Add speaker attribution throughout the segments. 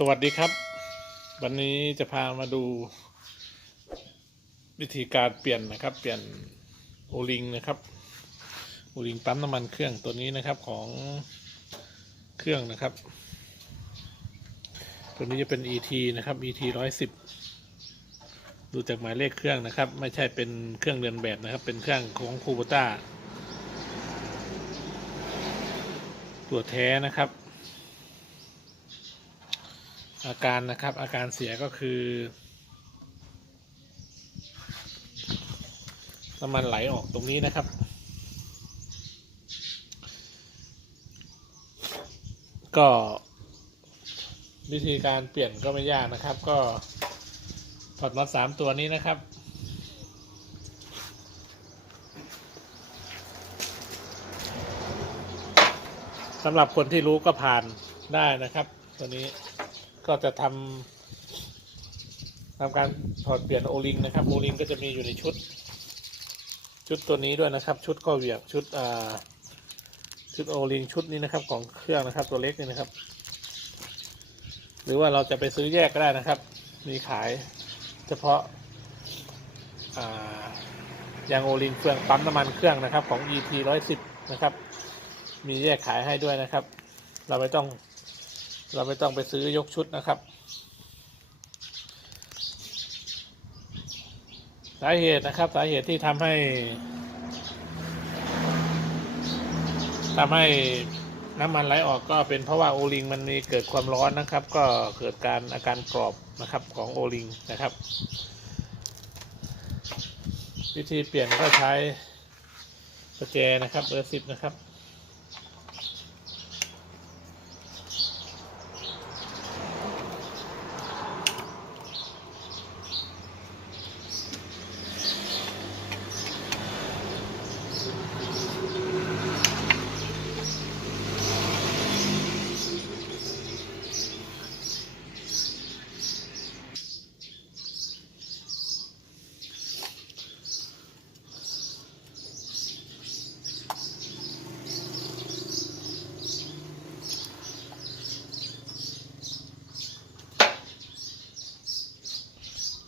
Speaker 1: สวัสดีครับ วันนี้จะพามาดู วิธีการเปลี่ยนนะครับ เปลี่ยนโอลิงนะครับโอลิงปั๊มน้ำมันเครื่องตัวนี้นะครับของเครื่องนะครับ ตัวนี้จะเป็น ET นะครับ ET ร้อยสิบดูจากหมายเลขเครื่องนะครับ ไม่ใช่เป็นเครื่องเรือนแบบนะครับ เป็นเครื่องของคูบต้าตัวแท้นะครับ อาการนะครับ อาการเสียก็คือน้ำมันไหลออกตรงนี้นะครับ ก็ วิธีการเปลี่ยนก็ไม่ยากนะครับ ก็ถอดน็อตสามตัวนี้นะครับสำหรับคนที่รู้ก็ผ่านได้นะครับ ตัวนี้ ก็จะทำทำการถอดเปลี่ยนโอลิงนะครับโอลิงก็จะมีอยู่ในชุด ชุดตัวนี้ด้วยนะครับ ชุดก็เหวียบชุดอ่าชุดโอลิงชุดนี้นะครับของเครื่องนะครับตัวเล็กนี่นะครับ หรือว่าเราจะไปซื้อแยกก็ได้นะครับ มีขายเฉพาะายางโอลิงเฟืองปั๊มน้ำมันเครื่องนะครับของ ET 110นะครับ มีแยกขายให้ด้วยนะครับ เราไม่ต้อง เราไม่ต้องไปซื้อยกชุดนะครับสาเหตุนะครับสาเหตุที่ทำให้ทำให้น้ำมันไหลออกก็เป็นเพราะว่าโอลิงมันมีเกิดความร้อนนะครับ ก็เกิดการอาการกรอบนะครับของโอลิงนะครับ วิธีเปลี่ยนก็ใช้สแกนนะครับเบอร์สิบนะครับ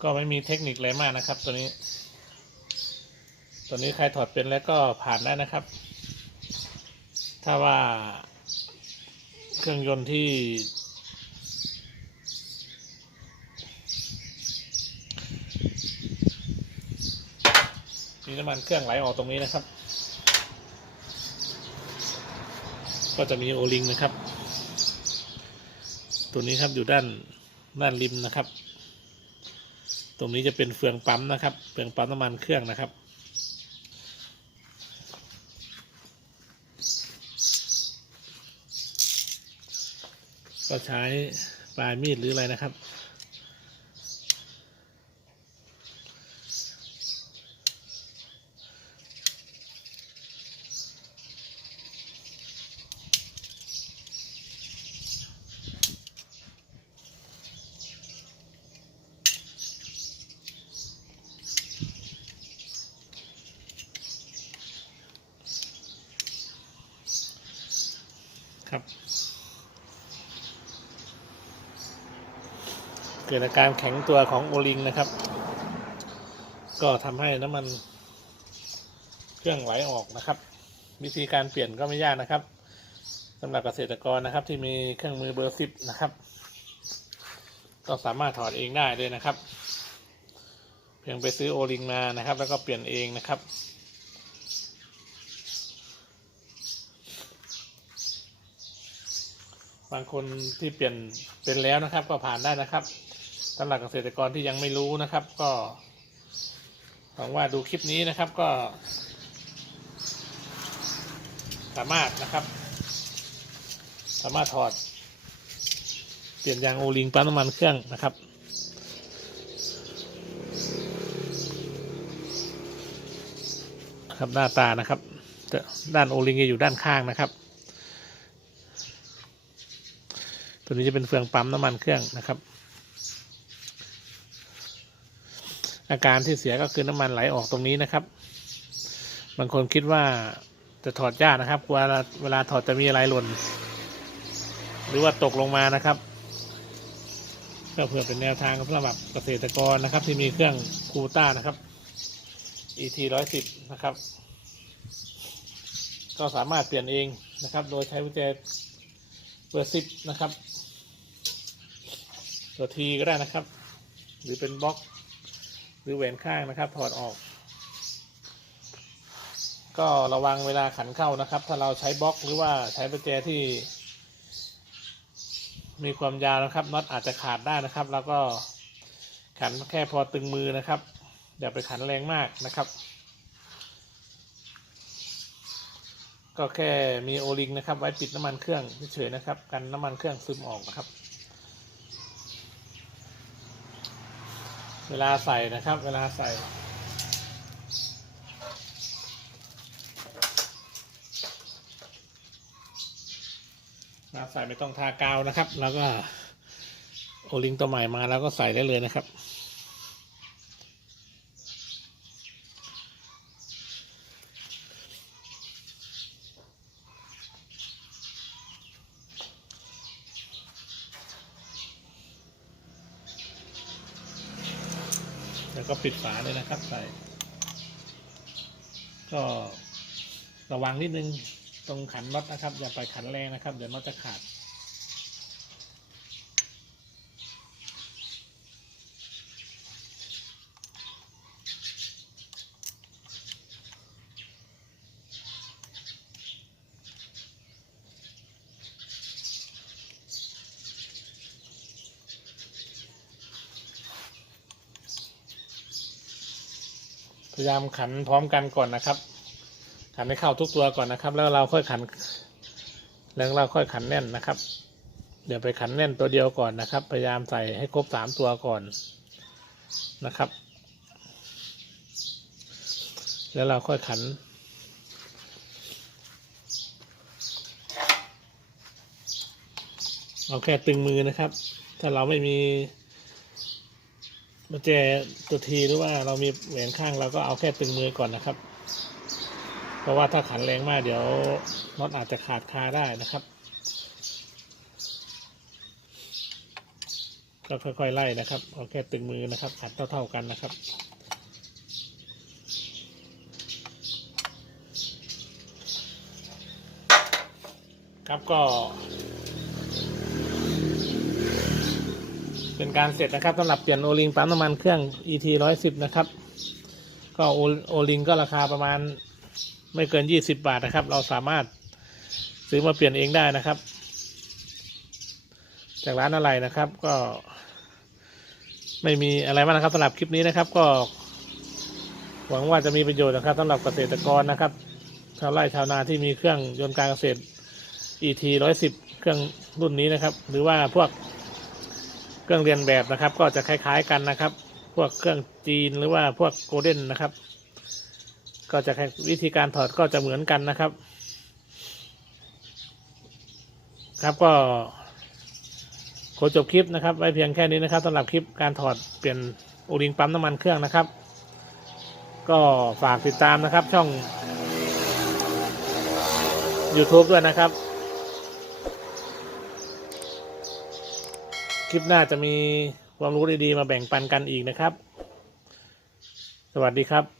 Speaker 1: ก็ไม่มีเทคนิคอะไรมากนะครับ ตัวนี้ ตัวนี้ใครถอดเป็นแล้วก็ผ่านได้นะครับ ถ้าว่าเครื่องยนต์ที่มีน้ำมันเครื่องไหลออกตรงนี้นะครับ ก็จะมีโอลิงนะครับ ตัวนี้ครับอยู่ด้านด้านริมนะครับ ตรงนี้จะเป็นเฟืองปั๊มนะครับ เฟืองปั๊มน้ำมันเครื่องนะครับ ก็ใช้ปลายมีดหรืออะไรนะครับ ครับ เกิดอาการแข็งตัวของโอลิงนะครับ ก็ทำให้น้ำมันเครื่องไหลออกนะครับ วิธีการเปลี่ยนก็ไม่ยากนะครับสำหรับเกษตรกรนะครับ ที่มีเครื่องมือเบอร์สิบนะครับ ก็สามารถถอดเองได้เลยนะครับ เพียงไปซื้อโอลิงมานะครับ แล้วก็เปลี่ยนเองนะครับ บางคนที่เปลี่ยนเป็นแล้วนะครับ ก็ผ่านได้นะครับสำหรับเกษตรกรที่ยังไม่รู้นะครับ ก็หวังว่าดูคลิปนี้นะครับก็ สามารถนะครับ สามารถถอด เปลี่ยนยางโอลิงปั๊มน้ำมันเครื่องนะครับครับหน้าตานะครับจะด้านโอลิงจะอยู่ด้านข้างนะครับ ตัวนี้จะเป็นเฟืองปั๊มน้ำมันเครื่องนะครับ อาการที่เสียก็คือน้ำมันไหลออกตรงนี้นะครับ บางคนคิดว่าจะถอดยากนะครับเวลาเวลาถอดจะมีอะไรหล่น หรือว่าตกลงมานะครับก็เพื่อเป็นแนวทางสำหรับเกษตรกรนะครับ ที่มีเครื่องคูต้านะครับ ET ร้อยสิบนะครับ ก็สามารถเปลี่ยนเองนะครับ โดยใช้กุญแจเบอร์สิบนะครับ ตัวทีก็ได้นะครับ หรือเป็นบล็อก หรือแหวนข้างนะครับถอดออก ก็ระวังเวลาขันเข้านะครับ ถ้าเราใช้บล็อกหรือว่าใช้ประแจที่ มีความยาวนะครับน็อตอาจจะขาดได้นะครับ แล้วก็ขันแค่พอตึงมือนะครับอย่าไปขันแรงมากนะครับ ก็แค่มีโอลิงนะครับ ไว้ปิดน้ำมันเครื่องเฉยๆนะครับ กันน้ำมันเครื่องซึมออกนะครับ เวลาใส่นะครับ เวลาใส่เวลาใส่ไม่ต้องทากาวนะครับ แล้วก็โอลิงตัวใหม่มาแล้วก็ใส่ได้เลยนะครับ ก็ปิดฝาเลยนะครับใส่ ก็ระวังนิดนึงตรงขันน็อตนะครับ อย่าไปขันแรงนะครับ เดี๋ยวน็อตจะขาด พยายามขันพร้อมกันก่อนนะครับ ขันให้เข้าทุกตัวก่อนนะครับ แล้วเราค่อยขัน แล้วเราค่อยขันแน่นนะครับ เดี๋ยวไปขันแน่นตัวเดียวก่อนนะครับ พยายามใส่ให้ครบสามตัวก่อนนะครับ แล้วเราค่อยขันเอาแค่ตึงมือนะครับ ถ้าเราไม่มี มาแจตัวทีหรือว่าเรามีแหวนข้างเราก็เอาแค่ตึงมือก่อนนะครับ เพราะว่าถ้าขันแรงมากเดี๋ยวน็อตอาจจะขาดคาได้นะครับก็ค่อยๆไล่นะครับเอาแค่ตึงมือนะครับ ขันเท่าๆกันนะครับครับก็ เป็นการเสร็จนะครับสำหรับเปลี่ยนโอลิงปั๊มน้ำมันเครื่อง ET ร้อยสิบนะครับ ก็โอโอลิงก็ราคาประมาณไม่เกินยี่สิบบาทนะครับ เราสามารถซื้อมาเปลี่ยนเองได้นะครับ จากร้านอะไรนะครับก็ ไม่มีอะไรมากนะครับสำหรับคลิปนี้นะครับ ก็ หวังว่าจะมีประโยชน์นะครับสำหรับเกษตรกรนะครับชาวไร่ชาวนาที่มีเครื่องยนต์การเกษตร ET ร้อยสิบเครื่องรุ่นนี้นะครับ หรือว่าพวก เครื่องเรียนแบบนะครับ ก็จะคล้ายๆกันนะครับ พวกเครื่องจีนหรือว่าพวกโกลเด้นนะครับ ก็จะวิธีการถอดก็จะเหมือนกันนะครับ ครับก็ขอจบคลิปนะครับ ไว้เพียงแค่นี้นะครับสำหรับคลิปการถอดเปลี่ยนโอลิงปั๊มน้ำมันเครื่องนะครับ ก็ฝากติดตามนะครับช่อง YouTube ด้วยนะครับ คลิปหน้าจะมีความรู้ดีๆมาแบ่งปันกันอีกนะครับ สวัสดีครับ